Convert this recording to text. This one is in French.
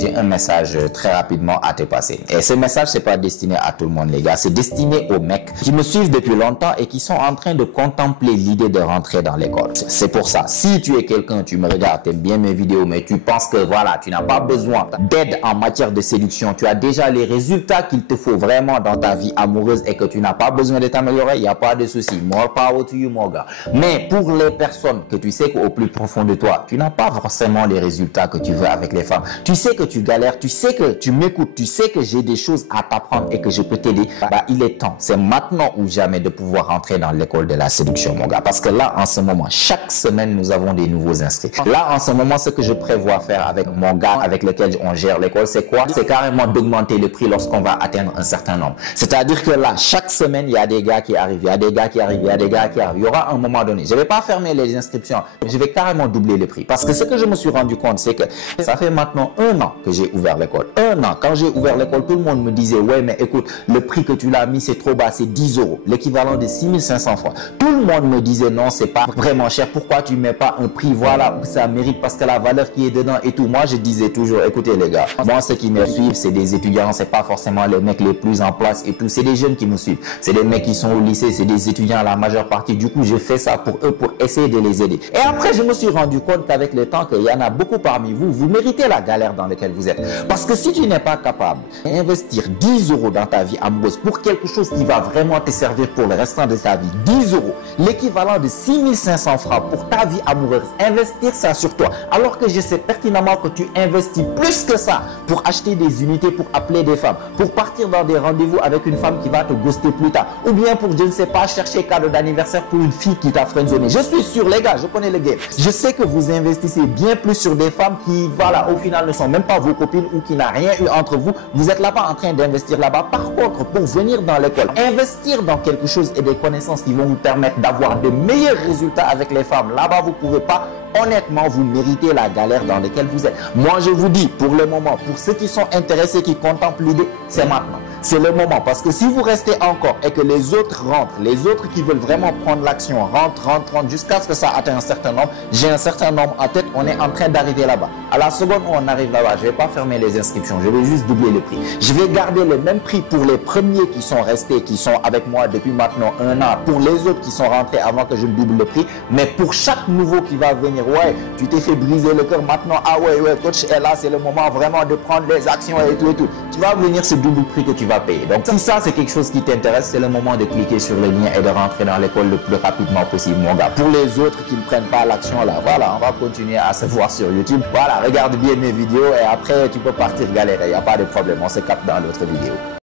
j'ai un message très rapidement à te passer. Et ce message, c'est pas destiné à tout le monde, les gars. C'est destiné aux mecs qui me suivent depuis longtemps et qui sont en train de contempler l'idée de rentrer dans l'école. C'est pour ça, si tu es quelqu'un, tu me regardes, tu aimes bien mes vidéos, mais tu penses que voilà, tu n'as pas besoin d'aide en matière de séduction, tu as déjà les résultats qu'il te faut vraiment dans ta vie amoureuse et que tu n'as pas besoin de t'améliorer, il n'y a pas de souci. More power to you, mon gars. Mais pour les personnes que tu sais qu'au plus profond de toi, tu n'as pas forcément les résultats que tu veux avec les femmes, tu sais que tu galères, tu sais que tu m'écoutes, tu sais que j'ai des choses à t'apprendre et que je peux t'aider, bah, il est temps, c'est maintenant ou jamais de pouvoir rentrer dans l'école de la séduction, mon gars. Parce que là, en ce moment, chaque semaine, nous avons des nouveaux inscrits. Là, en ce moment, ce que je prévois faire avec mon gars avec lequel on gère l'école, c'est quoi? C'est carrément d'augmenter le prix lorsqu'on va atteindre un certain nombre. C'est-à-dire que là, chaque semaine, il y a des gars qui arrivent, il y a des gars qui arrivent, il y a des gars qui arrivent. Il y aura un moment donné, je ne vais pas fermer les inscriptions, je vais carrément doubler le prix. Parce que ce que je me suis rendu compte, c'est que ça fait maintenant 1 an que j'ai ouvert l'école. 1 an. Quand j'ai ouvert l'école, tout le monde me disait, ouais, mais écoute, le prix que tu l'as mis, c'est trop bas, c'est 10 €, l'équivalent de 6500 francs. Tout le monde me disait, non, c'est pas vraiment cher. Pourquoi tu mets pas un prix, voilà, où ça mérite, parce que la valeur qui est dedans et tout. Moi, je disais toujours, écoutez, les gars, moi, ceux qui me suivent, c'est des étudiants, c'est pas forcément les mecs les plus en place et tout. C'est des jeunes qui me suivent. C'est des mecs qui sont au lycée, c'est des étudiants, la majeure partie. Du coup, je fais ça pour eux, pour essayer de les aider. Et après, je me suis rendu compte qu'avec le temps, qu'il y en a beaucoup parmi vous, vous méritez la galère dans laquelle vous êtes. Parce que si tu n'es pas capable d'investir 10 € dans ta vie amoureuse pour quelque chose qui va vraiment te servir pour le restant de ta vie, 10 €, l'équivalent de 6500 francs pour ta vie amoureuse, investir ça sur toi, alors que je sais pertinemment que tu investis plus que ça pour acheter des unités, pour appeler des femmes, pour partir dans des rendez-vous avec une femme qui va te ghoster plus tard, ou bien pour, je ne sais pas, chercher cadeau d'anniversaire pour une fille qui t'a friendzonné. Je suis sûr, les gars, je connais le game. Je sais que vous investissez bien plus sur des femmes qui, voilà, au final ne sont même pas vos copines ou qui n'a rien eu entre vous. Vous êtes là-bas en train d'investir là-bas. Par contre, pour venir dans l'école, investir dans quelque chose et des connaissances qui vont vous permettre d'avoir de meilleurs résultats avec les femmes, là-bas, vous ne pouvez pas. Honnêtement, vous méritez la galère dans laquelle vous êtes. Moi, je vous dis, pour le moment, pour ceux qui sont intéressés, qui contemplent l'idée, c'est maintenant. C'est le moment. Parce que si vous restez encore et que les autres rentrent, les autres qui veulent vraiment prendre l'action, rentrent jusqu'à ce que ça atteigne un certain nombre, j'ai un certain nombre en tête, on est en train d'arriver là-bas. À la seconde où on arrive là-bas, je ne vais pas fermer les inscriptions, je vais juste doubler le prix. Je vais garder le même prix pour les premiers qui sont restés, qui sont avec moi depuis maintenant 1 an, pour les autres qui sont rentrés avant que je double le prix. Mais pour chaque nouveau qui va venir, ouais, tu t'es fait briser le cœur maintenant, ah ouais, coach est là, c'est le moment vraiment de prendre les actions et tout. Tu vas venir ce double prix que tu vas payer. Donc si ça c'est quelque chose qui t'intéresse, c'est le moment de cliquer sur le lien et de rentrer dans l'école le plus rapidement possible, mon gars. Pour les autres qui ne prennent pas l'action là, voilà, on va continuer à se voir sur YouTube. Voilà, regarde bien mes vidéos et après tu peux partir galérer, il n'y a pas de problème, on se capte dans l'autre vidéo.